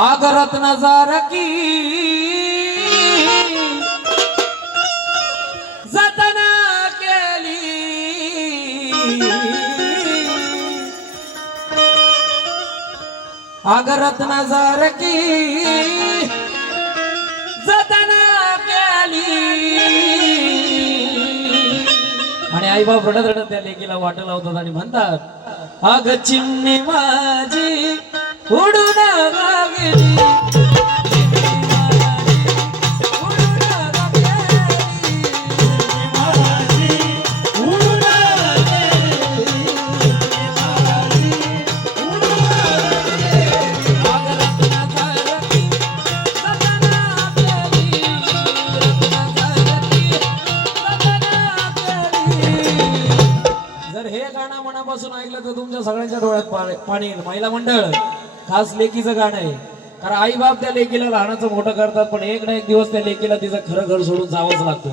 आगरत नजार की जतना केली आगरत नजार की जतना केली आणि आई बाप रडत रडत त्या लेकीला वाट लावतात आणि म्हणतात अग चिमणी माझी उडून गेली जर हे गाणं मनापासून ऐकलं तर तुमच्या सगळ्यांच्या डोळ्यात पाणी येईल. महिला मंडळ खास लेकीचं गाणं आहे. कारण आई बाप त्या लेकीला लहानाचं मोठं करतात, पण एक ना एक दिवस त्या लेकीला तिचं खरं घर सोडून जावंच लागतं.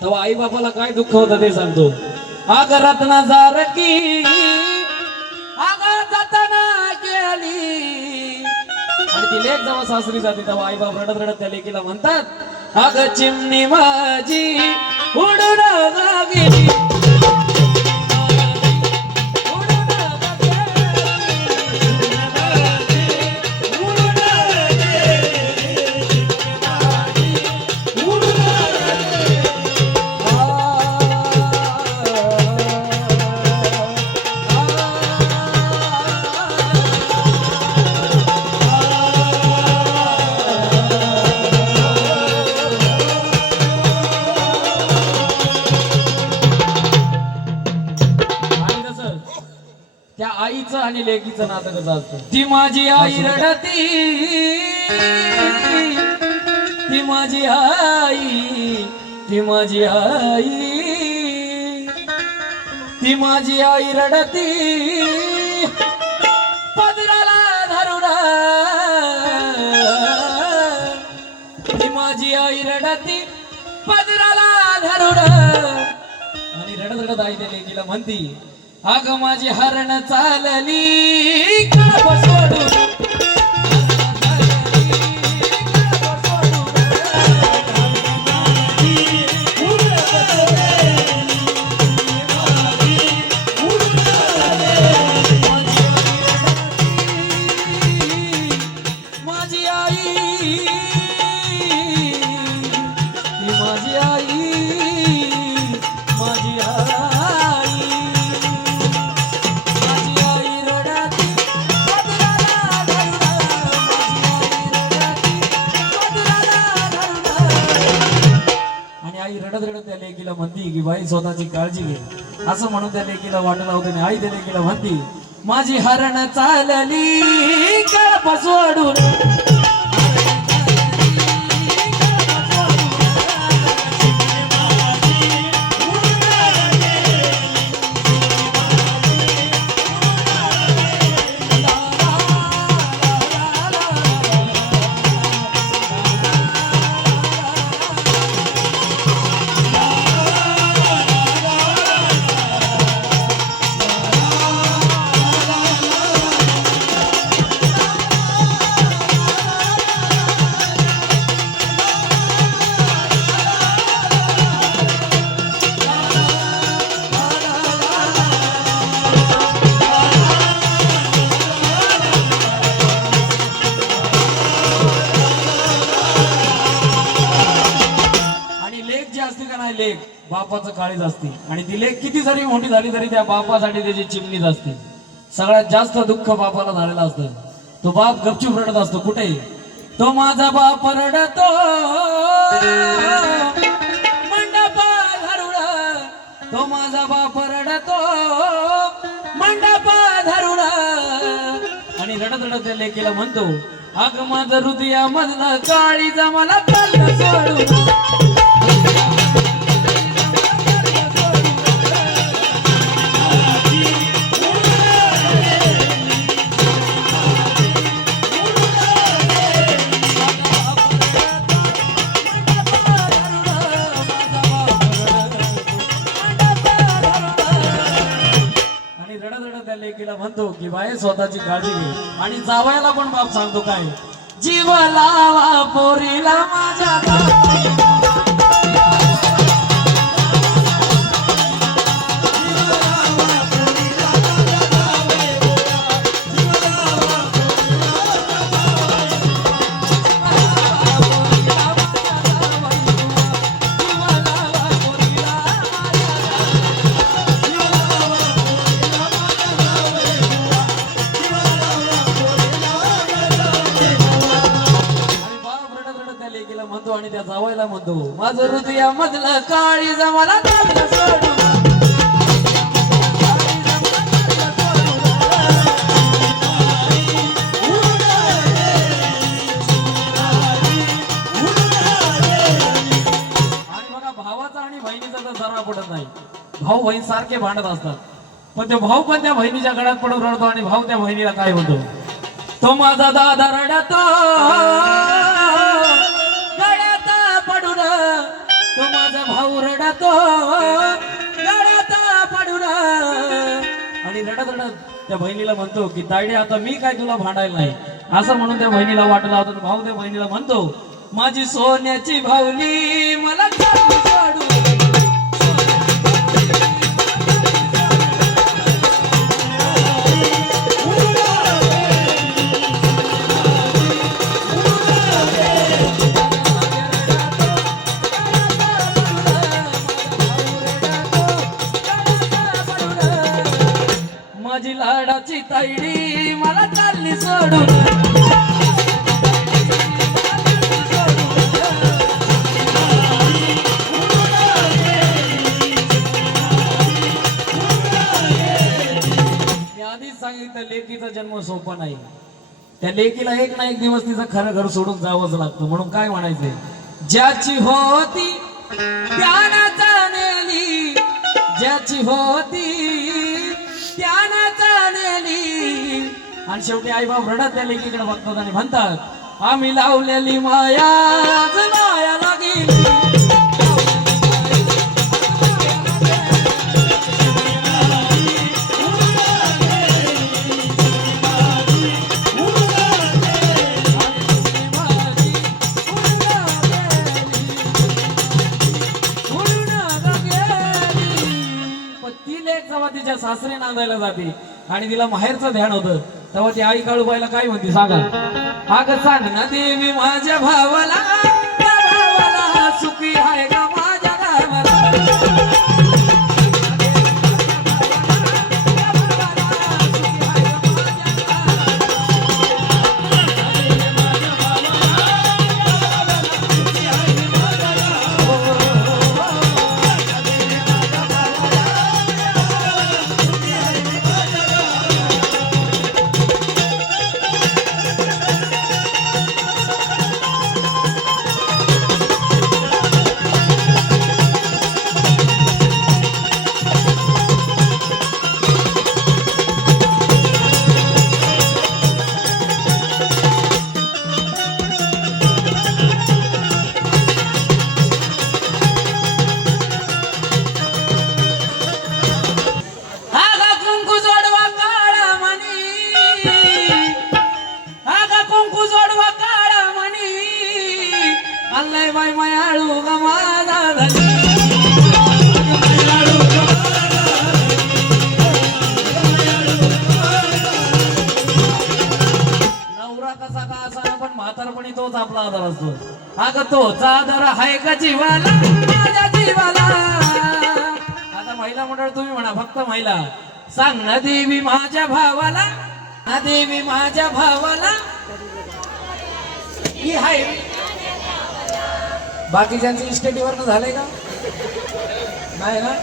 तेव्हा आई बापाला काय दुःख होतं ते सांगतो. आग रत्ना जार की आग जतना केली आणि ती लेक जेव्हा सासरी जाते तेव्हा आई बाप रडत रडत त्या लेकीला म्हणतात अग चिमणी माझी उडून गेली. त्या आईचं आणि लेकीचं नातं कसं असतं. ती माझी आई रडती ती माझी आई ती माझी आई ती माझी आई रडती पदराला धरून ती माझी आई रडती पदराला धरून आणि रडत रडत आई त्या लेकीला म्हणती अग माझी हरण चालली कळप सोडून माझी आई माझी आई माझी आई रडत रडत त्या लेकीला म्हणती की बाई स्वतःची काळजी घे असं म्हणून त्या लेकीला वाट लावते आणि आई त्या लेकीला म्हणती माझी हरण चालली कळप सोडून लेक बापाचं काळीज असते आणि ती लेक किती जरी मोठी झाली तरी त्या बापासाठी त्याची चिमणीच असते. सगळ्यात जास्त दुःख बापाला झालेलं असतं. तो बाप गपचूप रडत असतो. कुठे तो माझा बाप रडतो मंडपा धरुड तो माझा बाप रडतो मंडपा धरुड आणि रडत रडत त्या लेकीला म्हणतो अग माझं हृदया मधलं काळीज मला चाललं सोडून लेकीला म्हणतो की बाई स्वतःची काळजी घे आणि जावयाला पण बाप सांगतो काय जीव लावा पोरीला माझ्या जावई म्हणतो आणि त्या जावायला म्हणतो माझं हृदया मधलं काळी जमाला सोडून आणि बघा भावाचा आणि बहिणीचा तर जरा पडत नाही. भाऊ बहीण सारखे भांडत असतात पण ते भाऊ पण त्या बहिणीच्या गळ्यात पडून रडतो आणि भाऊ त्या बहिणीला काय म्हणतो तो माझा दादा रडतो तो माझा भाऊ रडतो गळ्यात पडून आणि रडत रडत त्या बहिणीला म्हणतो की तायडे आता मी काय तुला भांडायला नाही असं म्हणून त्या बहिणीला वाटला होता. भाऊ त्या बहिणीला म्हणतो माझी सोन्याची भावली मला सोडू माझी लाडाची ताईडी मला चालली सोडून मी आधीच सांगितलं लेकीचा जन्म सोपा नाही. त्या लेकीला एक ना एक दिवस तिचं खरं घर सोडून जावंच लागतं. म्हणून काय म्हणायचंय ज्याची होती त्यानं नेली ज्याची होती त्यानं नेली आणि शेवटी आई बाप रडत त्या लेकीकडे बघतात आणि म्हणतात आम्ही लावलेली माया माया लागेल तिच्या सासरी नांदायला जाते आणि तिला माहेरचं ध्यान होतं तेव्हा ती आई काळूबाईला काय म्हणते सांगा अगं सांग ना देवी माझ्या भावाला सुखी आहे का माझ्या म्हातारपणी तोच आपला आधार असतो. अगं तोचा आधार आहे का जीवाला माझ्या जीवाला. आता महिला मंडळ तुम्ही म्हणा फक्त महिला सांग ना देवी माझ्या भावाला ना देवी माझ्या भावाला ही आहे. बाकीच्यांचं इस्टेटीवरनं झालंय का नाही ना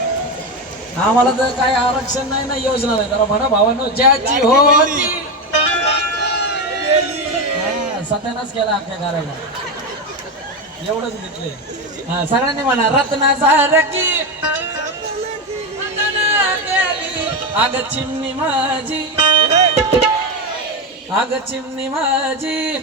आम्हाला तर काय आरक्षण नाही ना योजना नाही. जरा म्हणा भावांनो ज्याची होती सत्यानाच केला अख्ख्या घराला एवढंच घेतलंय. सगळ्यांनी म्हणा रत्नासारखी आग चिमणी माझी आग चिमणी माझी